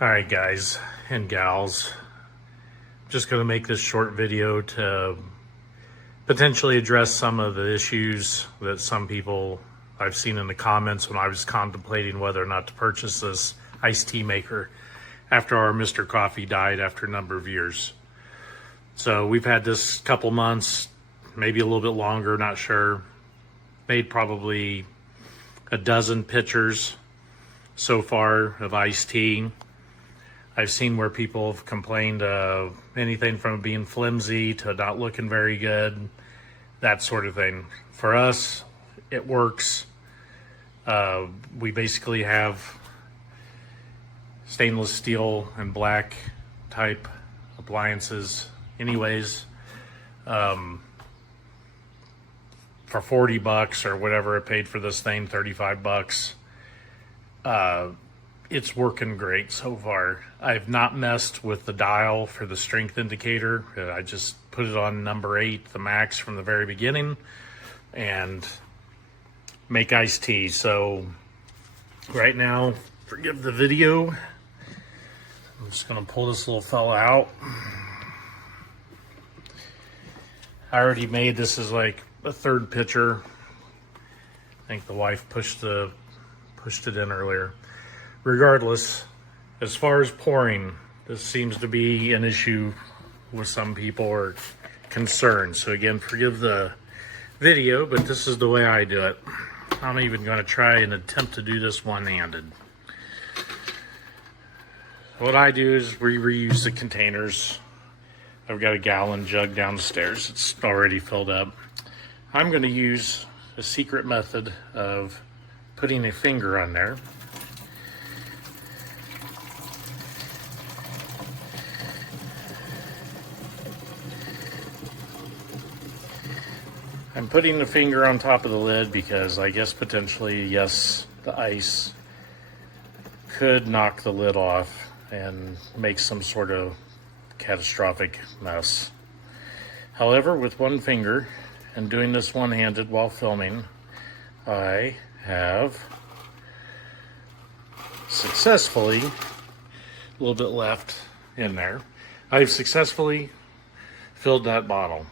Alright guys and gals, just going to make this short video to potentially address some of the issues that some people I've seen in the comments when I was contemplating whether or not to purchase this iced tea maker after our Mr. Coffee died after a number of years. So we've had this couple months, maybe a little bit longer, not sure. Made probably a dozen pitchers so far of iced tea. I've seen where people have complained of anything from being flimsy to not looking very good, that sort of thing. For us, it works. We basically have stainless steel and black type appliances anyways. For 40 bucks or whatever I paid for this thing, 35 bucks. It's working great so far. I've not messed with the dial for the strength indicator. I just put it on number 8, the max from the very beginning, and make iced tea. So right now, forgive the video, I'm just gonna pull this little fella out. I already made this as like a third pitcher. I think the wife pushed it in earlier. Regardless, as far as pouring, this seems to be an issue with some people or concerned. So again, forgive the video, but this is the way I do it. I'm even going to try and attempt to do this one-handed. What I do is we reuse the containers. I've got a gallon jug downstairs. It's already filled up. I'm going to use a secret method of putting a finger on there. I'm putting the finger on top of the lid because I guess potentially, yes, the ice could knock the lid off and make some sort of catastrophic mess. However, with one finger and doing this one-handed while filming, I have successfully, a little bit left in there, I've successfully filled that bottle.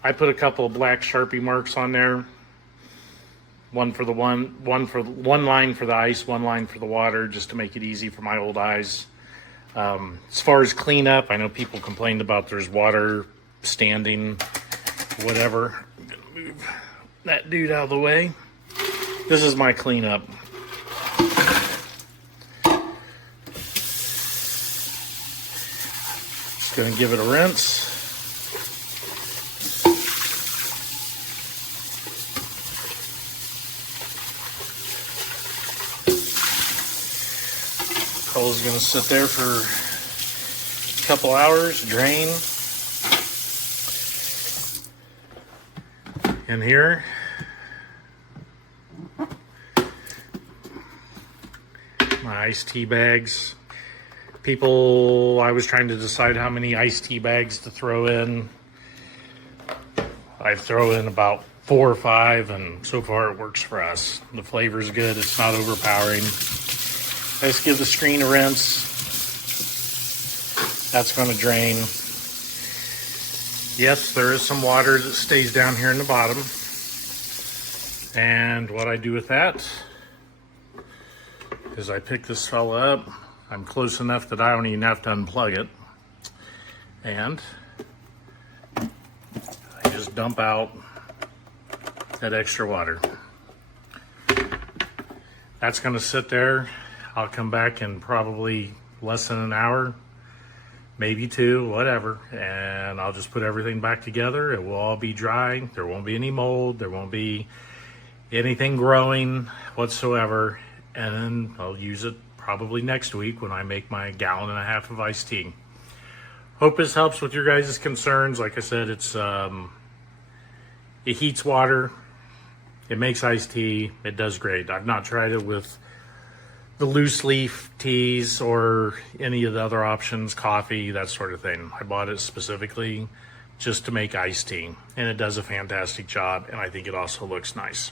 I put a couple of black Sharpie marks on there. One for one line for the ice, one line for the water, just to make it easy for my old eyes. As far as cleanup, I know people complained about there's water standing, whatever. I'm gonna move that dude out of the way. This is my cleanup. Just gonna give it a rinse. Is going to sit there for a couple hours, drain. In here, my iced tea bags. I was trying to decide how many iced tea bags to throw in. I throw in about 4 or 5, and so far it works for us. The flavor's good, it's not overpowering. I just give the screen a rinse. That's going to drain. Yes, there is some water that stays down here in the bottom. And what I do with that is I pick this fella up. I'm close enough that I don't even have to unplug it. And I just dump out that extra water. That's going to sit there. I'll come back in probably less than an hour, maybe 2, whatever, and I'll just put everything back together. It will all be dry. There won't be any mold. There won't be anything growing whatsoever, and then I'll use it probably next week when I make my 1.5 gallons of iced tea. Hope this helps with your guys' concerns. Like I said, it heats water. It makes iced tea. It does great. I've not tried it with the loose leaf teas or any of the other options, coffee, that sort of thing. I bought it specifically just to make iced tea, and it does a fantastic job, and I think it also looks nice.